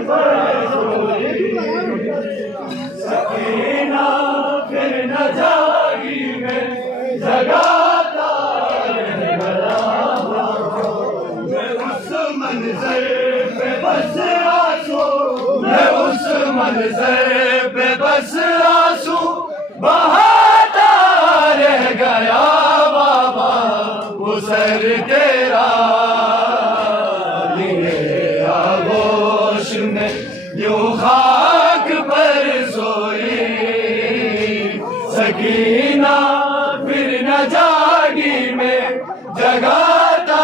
پر سوئی سکینہ پھر نہ جاگی میں جگاتا رہ گیا میں اس منظر پہ بس آنسو میں اس منظر پہ بس آنسو بہاتا رہ گیا بابا وہ سر تیرا لیے آغوش میں یوں خاک پر سوئی سکینہ پھر نہ جاگی میں جگاتا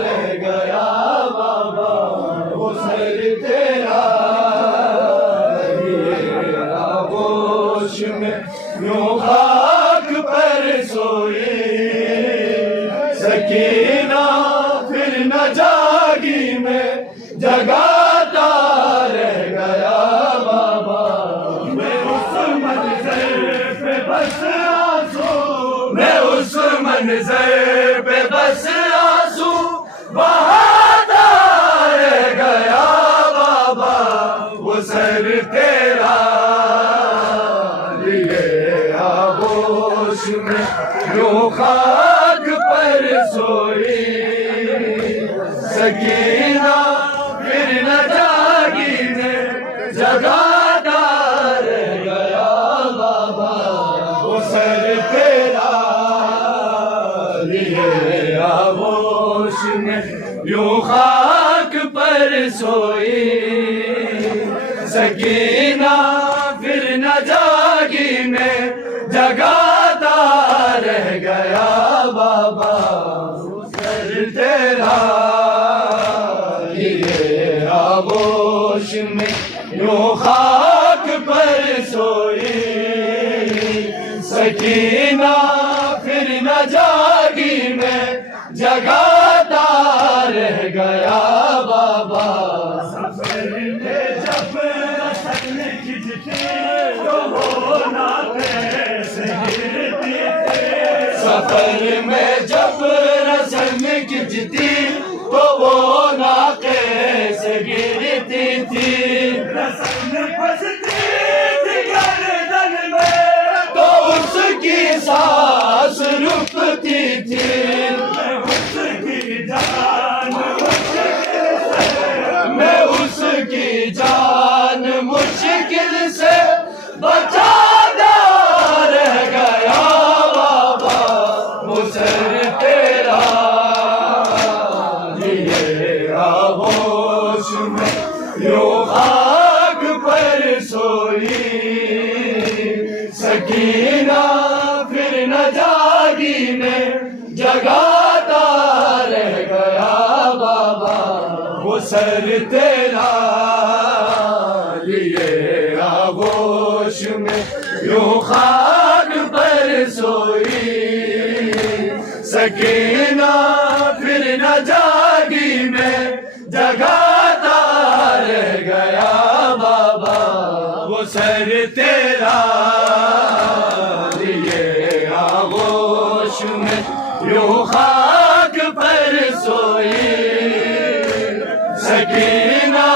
رہ گیا بابا وہ سر تیرا لیے آغوش میں یوں خاک پر سوئی سکینہ پھر نہ جاگی میں جگاتا رہ گیا بابا میں اس منظر پہ بس آنسو میں اس منظر پہ بس آنسو بہاتا رہ گیا بابا وہ سر تیرا لیے آغوش میں یوں خاک پر سوئی سکینہ پھر نہ جاگی میں جگاتا رہ گیا بابا وہ سر تیرا لیے آغوش میں یوں خاک پر سوئی سکینہ پھر نہ جاگی میں جگاتا رہ گیا بابا سر تیرا لیے آغوش میں یوں خاک پر سوئی سکینہ پھر نہ جاگی میں جگاتا رہ گیا بابا سفر میں جب رسل کھجتی تو وہ نہ کیسے گرتی تھی سفر میں جب رسل کھجتی تو وہ نہ کیسے گرتی تھی رسل پھنستی تھی گردن میں تو اس کی سانس رکتی تھی میں اس کی جان مشکل سے بچاتا رہ گیا بابا وہ سر تیرا لیے آغوش میں یوں خاک پر سوئی سکینہ پھر نہ جاگی میں جگاتا رہ گیا بابا وہ سر تیرا لیے آغوش میں یوں خاک پر سوئی سکینہ پھر نہ جاگی میں جگاتا رہ گیا بابا وہ سر تیرا لیے آغوش میں یوں خاک پر سوئی سکینہ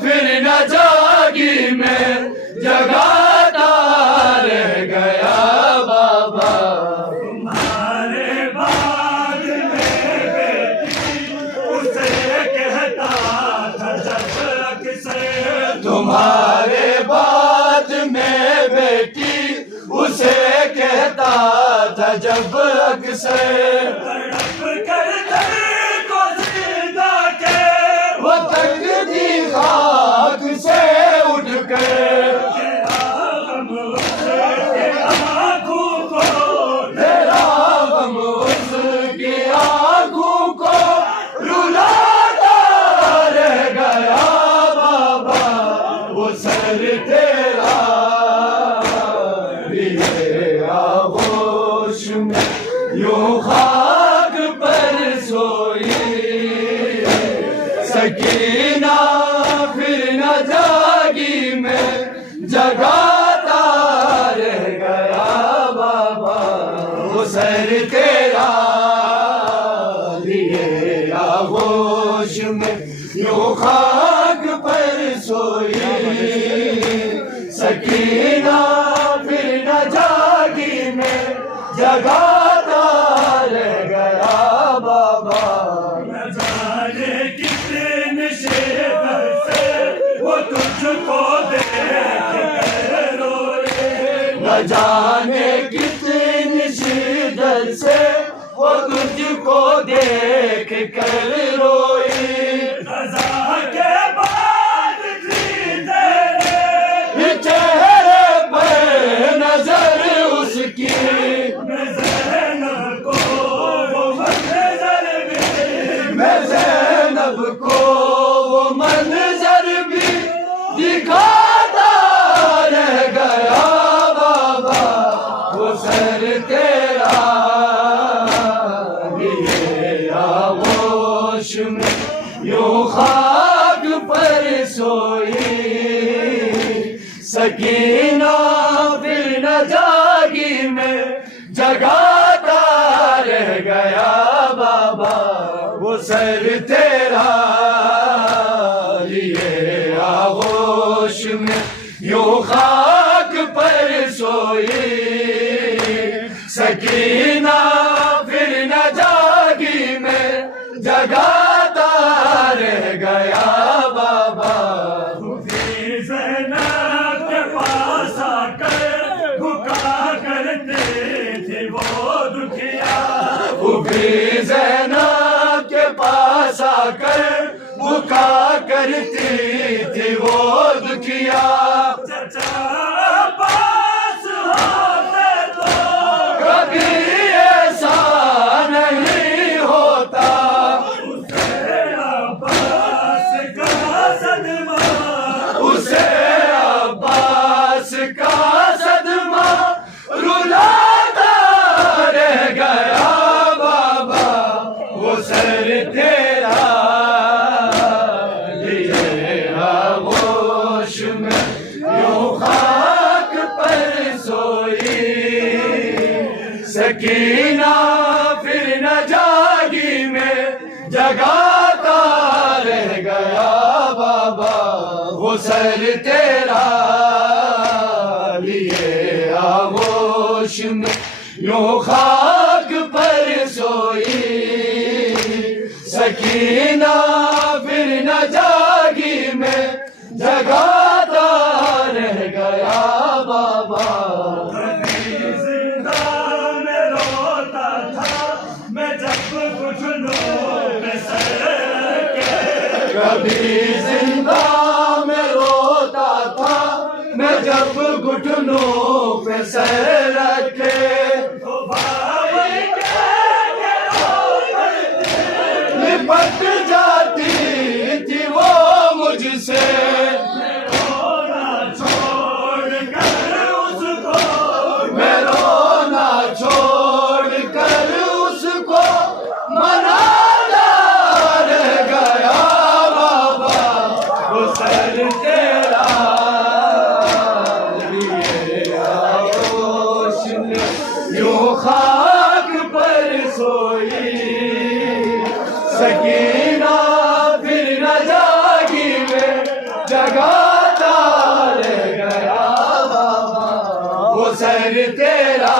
پھر نہ جاگی میں جگاتا رہ گیا بابا تمہارے بعد میں بیٹی اسے کہتا تھا جب اکثر تمہارے بعد میں بیٹی اسے کہتا تھا جب اکثر تڑپ کر در کو زندہ کے وہ تکتی خاک سے اٹھ کر تیرا غم اس کی آنکھوں کو رلاتا رہ گیا بابا وہ سر تیرا لیے آغوش میں یوں خاک پر سوئی سکینہ پھر نہ جاگی میں جگاتا رہ گیا بابا وہ سر تیرا لیے آغوش میں یوں خاک پر نہ جانے کتنی شدت سے وہ تجھ کو دیکھ کر روئی، رضا کے بعد تھی تیرے چہرے پر نظر اس کی، میں زینب کو وہ منظر بھی میں زینب کو وہ منظر بھی دکھاتا رہ گیا بابا، وہ سر تیرا لیے آغوش میں یوں خاک پر سوئی، سکینہ پھر نہ جاگی میں جگاتا رہ گیا بابا، وہ سر تیرا لیے آغوش میں یوں خاک پر سوئی، سکینہ پھر نہ جاگی میں جگاتا رہ گیا بابا، پھر زینب کے پاس آ کر بھکا کرتے تھے وہ دکھیا، پھوپھی زینب کے پاس آ کر بکا کرتی تھی وہ دکھیا، چچا پاس ہوتے تو کبھی ایسا نہیں ہوتا، اسے عباس کا صدمہ اسے عباس کا صدمہ رلاتا رہ گیا بابا، وہ سر تیرا لیے آغوش میں یوں خاک پر سوئی، سکینہ پھر نہ جاگی میں جگاتا رہ گیا بابا، وہ سر تیرا لیے آغوش میں یوں خاک پر سوئی، سکینہ پھر نہ جاگی میں جگاتا رہ گیا بابا، کبھی زندہ میں روتا تھا میں جب گھٹنوں پہ سر کے، کبھی زندہ میں روتا تھا میں جب گھٹنوں پہ سر رکھے، تو بھائی کے لپٹ جاتی تھی وہ مجھ سے، رونا چھوڑ کر اس کو میں رونا چھوڑ کر اس کو مناتا رہ گیا بابا، وہ سر تیرا لیے آغوش میں یوں خاک پر سوئی، سکینہ پھر نہ جاگی میں جگاتا رہ گیا بابا، وہ سر تیرا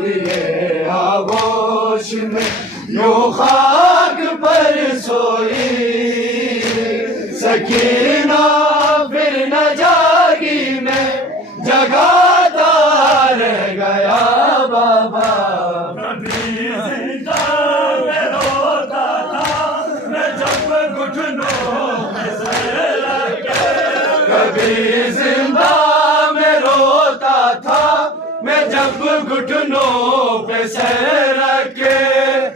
لیے آغوش میں یوں خاک پر سوئی، سکینہ پھر نہ جاگی میں جگاتا رہ گیا بابا، کبھی زندہ میں روتا تھا میں جب گھٹنوں پہ سر کے، کبھی زندہ میں روتا تھا میں جب گھٹنوں پہ سر رکھے،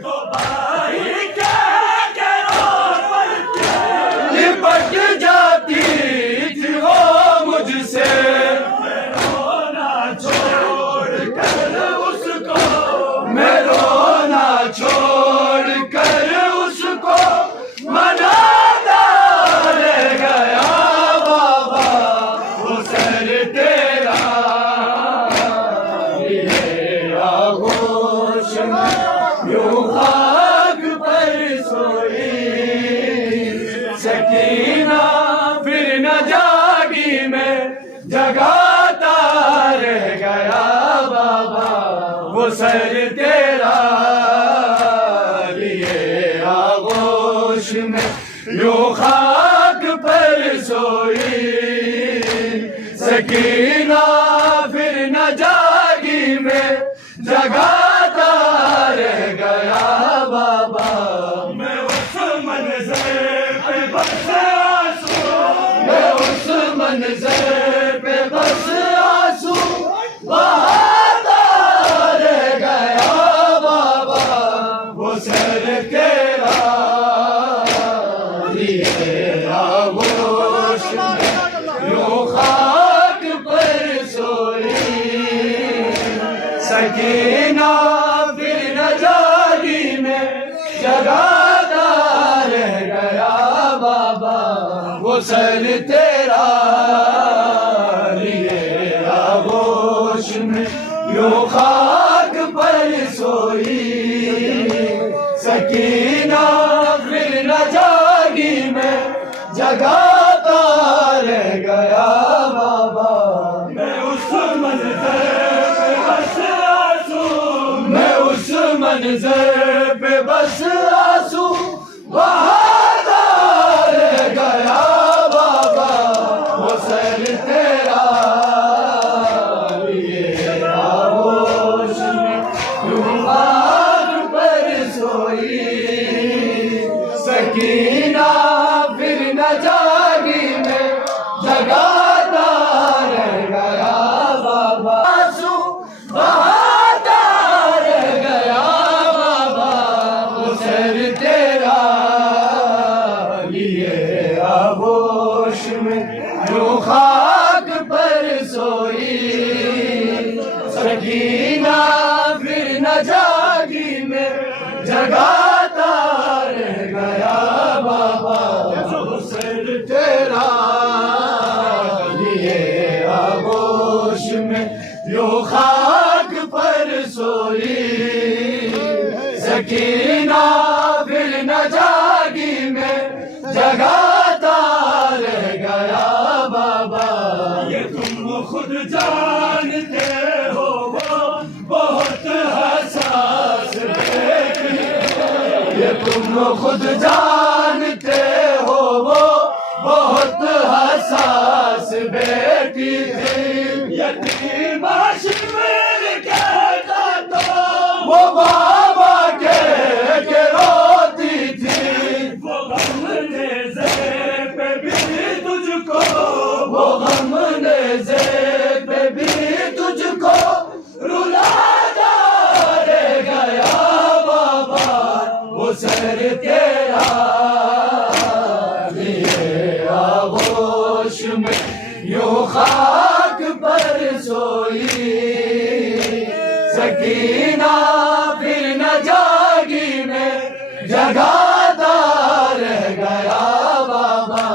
تو بھائی کے رو پڑتے لپٹ جاتی تھی وہ مجھ سے، میں رونا چھوڑ کر اس کو میں رونا چھوڑ کر اس کو مناتا رہ گیا بابا، وہ سر تیرا لیے آغوش میں یوں خاک پر سوئی، سکینہ پھر نہ جاگی میں جگاتا رہ گیا بابا، وہ سر تیرا لیے آغوش میں یوں خاک پر سوئی، سکینہ منظر پہ بس آنسو بہاتا رہ گیا بابا وہ سر تیرا لیے آغوش میں یوں خاک پر سوئی سکینہ پھر نہ جاگی میں جگاتا رہ گیا بابا وہ سر تیرا لیے آغوش میں یوں خاک پر سوئی سکینہ پھر نہ جاگی میں جگاتا رہ گیا بابا میں اس منظر پہ بس آنسو میں اس منظر پہ بس آنسو بہاتا رہ گیا بابا وہ سر تیرا لیے آغوش میں یوں خاک پر سوئی سکینہ پھر نہ جاگی میں جگاتا رہ گیا بابا آنسو بہاتا رہ گیا بابا وہ سر تیرا لیے آغوش میں یوں خاک پر سوئی سکینہ پھر نہ جاگی میں جگاتا رہ گیا بابا وہ سر تیرا لیے آغوش میں یوں خاک پر سوئی سکینہ پھر نہ جاگی میں جگاتا رہ گیا بابا یہ تم خود جانتے ہو وہ بہت حساس بیٹی یہ تم خود جانتے ہو وہ بہت حساس بیٹی تھی یتیم شمیر کہتا تو وہ بابا کہہ کے روتی تھی وہ غم نیزے پہ بھی تجھ کو وہ غم نیزے پہ بھی تجھ کو رلاتا رہ گیا بابا وہ سر تیرا لیے آغوش میں یوں خاک پر سوئی سکینہ پھر نہ جاگی میں جگاتا رہ گیا بابا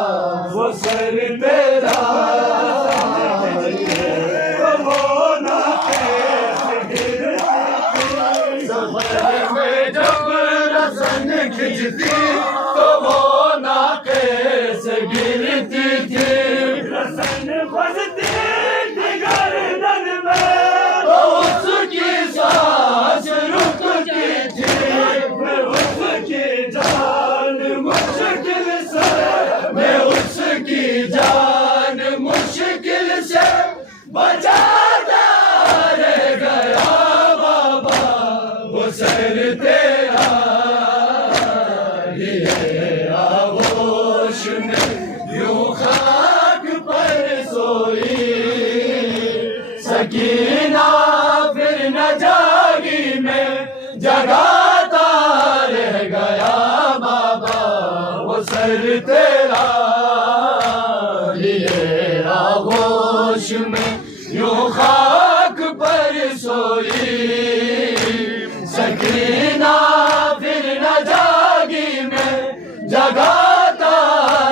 وہ سر تیرا وہ نہ سفر میں جب رسن کھچتی تو وہ ناقے سے گرتی تھی رسن بستی تھی گردن میں تو اس کی سانس رکتی تھی میں اس کی جان مشکل سے میں اس کی جان مشکل سے بچاتا رہ گیا بابا وہ سر تیرا لیے آغوش میں یوں خاک پر سوئی سکینہ پھر نہ جاگی میں جگاتا رہ گیا بابا وہ سر تیرا لیے آغوش میں یوں خاک پر سوئی سکینہ پھر نہ جاگی میں جگاتا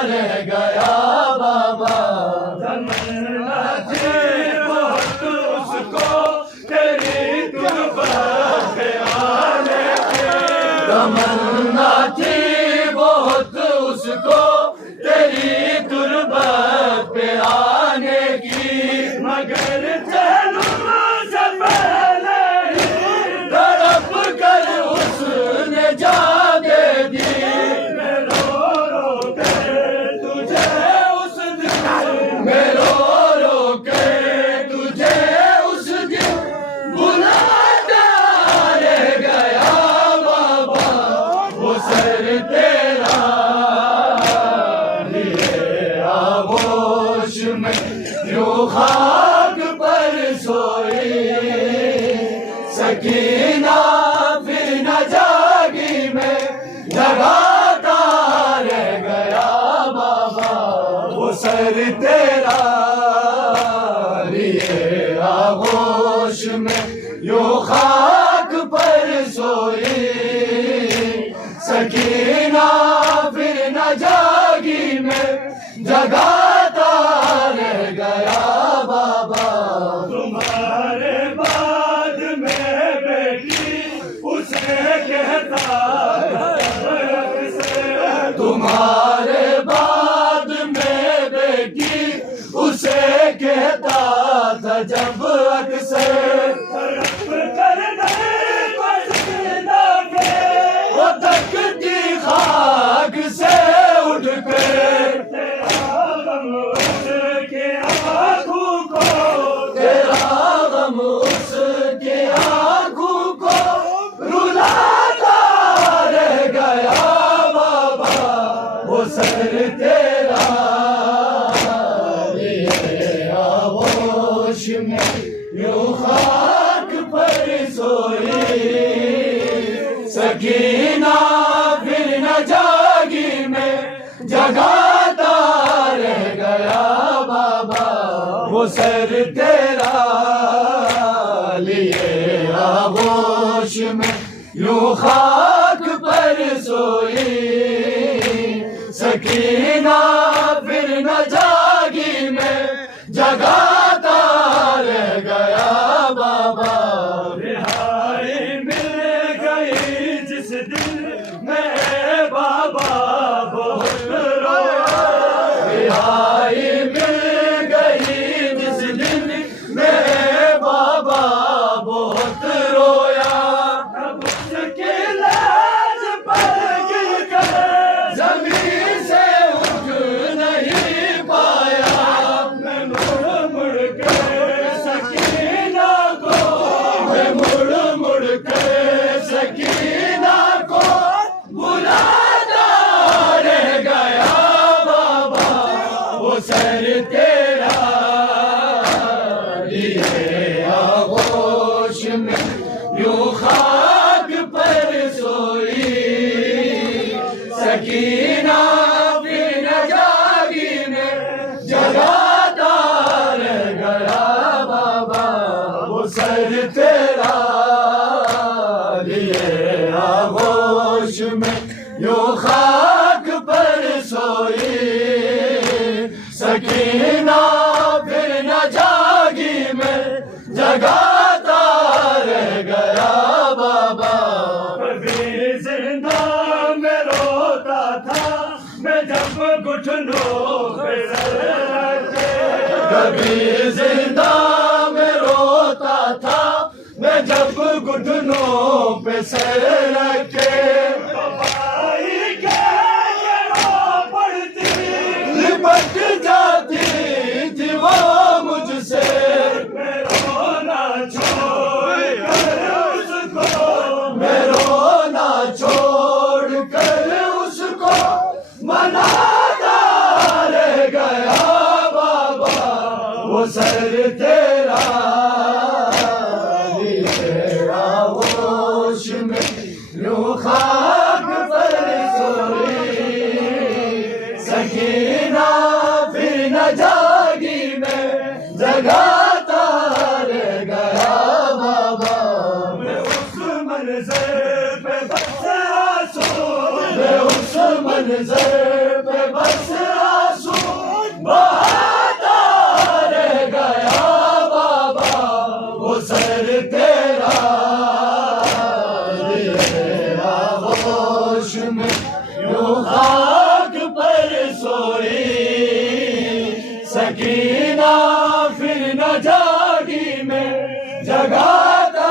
رہ گیا بابا تمنا تھی بہت اس کو تیری تربت پہ آنے کی تمنا تھی بہت اس کو تیری تربت پہ آنے کی مگر چل میں یوں خاک پر سوئی سکینہ پھر نہ جاگی میں جگاتا رہ گیا بابا وہ سر تیرا لیے آغوش میں یوں خاک پر سوئی سکینہ پھر نہ جاگی میں جگاتا رہ گیا بابا تمہارے بعد میں بیٹی اسے کہتا تمہارے بعد میں بیٹی اسے کہتا تھا جب اکثر وہ تکتی خاک سے اٹھ کر تیرا غم اس کے آنکھوں کو رلاتا رہ گیا بابا وہ سر تیرا لیے آغوش میں یوں خاک پر سوئی سکینہ پھر نہ جاگی میں جگاتا رہ گیا بابا وہ سر تیرا لیے آغوش میں یوں خاک پر سوئی سکینہ پھر نہ جاگی میں جگاتا رہ گیا بابا رہائی مل گئی جس دن میں بابا بہت رویا رہائی مل گئی جس دن میں بابا بہت رویا اب اس کی لاج پر گر کر زمین سے اٹھ نہیں پایا میں مڑ مڑ کے سکینہ کو میں مڑ مڑ کے سکینہ کو بلاتا رہ گیا بابا وہ سر تیرا لیے آغوش میں یوں خاک پر سوئی سکینہ پھر نہ جاگی میں جگاتا رہ گیا بابا وہ سر تیرا لیے آغوش میں یوں خاک پر سوئی سکینہ پھر نہ جاگی میں جگاتا رہ گیا بابا کبھی زندہ میں روتا تھا میں جب گھٹنوں پہ سر رکھے کبھی زندہ میں روتا تھا میں جب گھٹنوں پہ سر رکھے بھائی کے رو پڑتی لپٹ جاتی تھی وہ مجھ سے میں رونا چھوڑ کر اس کو میں رونا چھوڑ کر اس کو مناتا رہ گیا بابا وہ سر تیرا لیے آغوش میں یوں خاک پر سوئی سکینہ پھر نہ جاگی میں جگاتا رہ گیا بابا میں اس منظر پہ بس آنسو میں اس منظر پہ بس آنسو بہاتا رہ گیا بابا وہ سر تیرا لیے آغوش میں یوں خاک پر سوئی سکینہ پھر نہ جاگی میں جگاتا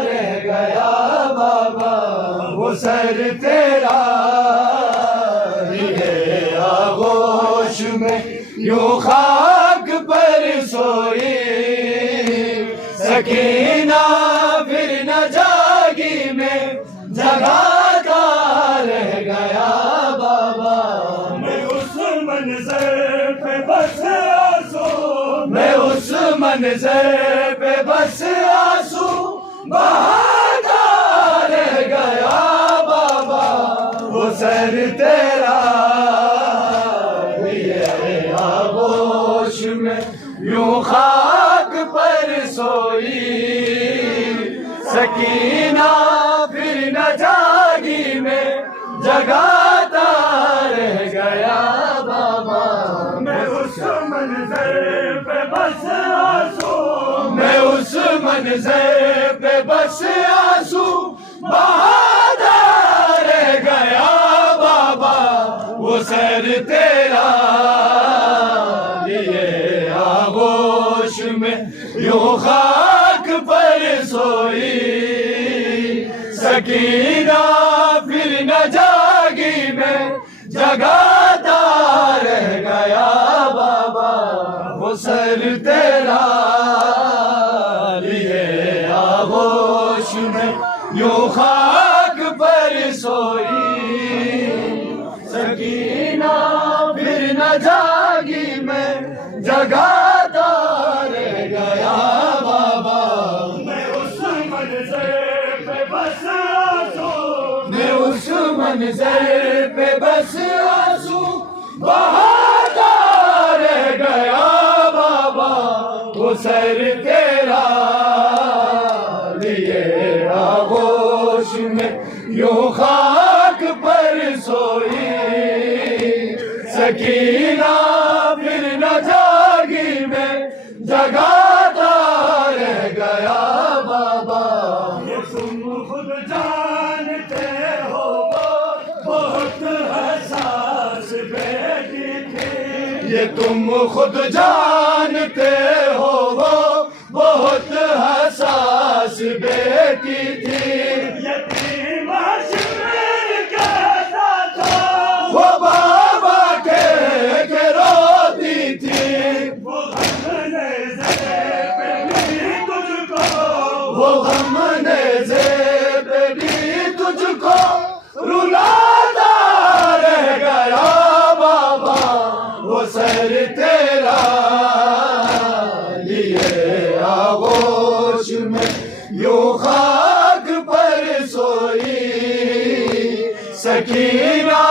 رہ گیا بابا وہ سر تیرا لیے آغوش میں یوں خاک پر سوئی سکینہ پھر نہ جاگی میں جگاتا رہ گیا بابا میں اس منظر پہ بس آنسو منظر پہ بس آنسو بہاتا رہ گیا بابا، وہ سر تیرا لیے آغوش میں یوں خاک پر سوئی، سکینہ پھر نہ جاگی میں جگاتا رہ گیا بابا، میں اس منظر پہ بس آنسو، میں اس منظر پہ بس آنسو بہاتا رہ گیا بابا، وہ سر تیرا لیے آغوش میں یوں خاک پر سوئی، سکینہ پھر نہ جاگی میں جگاتا رہ گیا بابا، وہ سر تیرا لیے آغوش میں یوں خاک پر سوئی، سکینہ پھر نہ جاگی میں جگاتا رہ گیا بابا، میں اس منظر پہ بس آنسو، میں اس منظر پہ بس آنسو بہاتا رہ گیا بابا، وہ سر تیرا لیے آغوش میں یوں خاک پر سوئی، سکینہ پھر نہ جاگی میں جگاتا رہ گیا بابا، یہ تم خود جانتے ہو بہت حساس بیٹی تھی، یہ تم خود جانتے ہو وہ بہت حساس بیٹی تھی، یتیم شمر کہتا تھا وہ بابا کہہ کے روتی تھی، وہ غم نیزے پہ بھی تجھ کو، وہ غم نیزے پہ بھی تجھ کو رلاتا رہ گیا بابا، وہ سر تیرا لیے آغوش میں یوں خاک پر سوئی، سکینہ